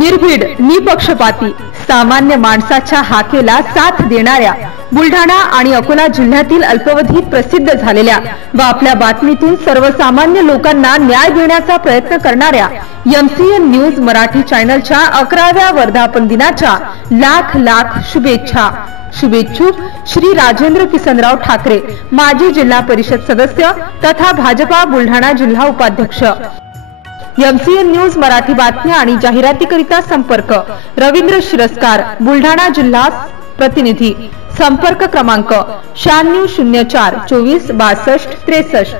निर्भीड, निपक्षपाती, सामान्य माणसाच्या हाकेला साथ देणाऱ्या बुलढाणा आणि अकोला जिल्ह्यातील अल्पावधीत प्रसिद्ध झालेल्या व आपल्या बातमीतून सर्वसामान्य लोकांना न्याय देण्याचा प्रयत्न करणाऱ्या एमसीएन न्यूज मराठी चॅनलच्या 11व्या वर्धापन दिनाच्या लाख लाख शुभेच्छा। शुभेच्छुक श्री राजेंद्र किसनराव ठाकरे, माजी जिल्हा परिषद सदस्य तथा भाजपा बुलढाणा जिल्हा उपाध्यक्ष। एमसीएन न्यूज मराठी बातम्या आणि जाहिरातीकरिता संपर्क रवींद्र शिरस्कार, बुलढाणा जिल्हा प्रतिनिधी। संपर्क क्रमांक 9604 24 62 63।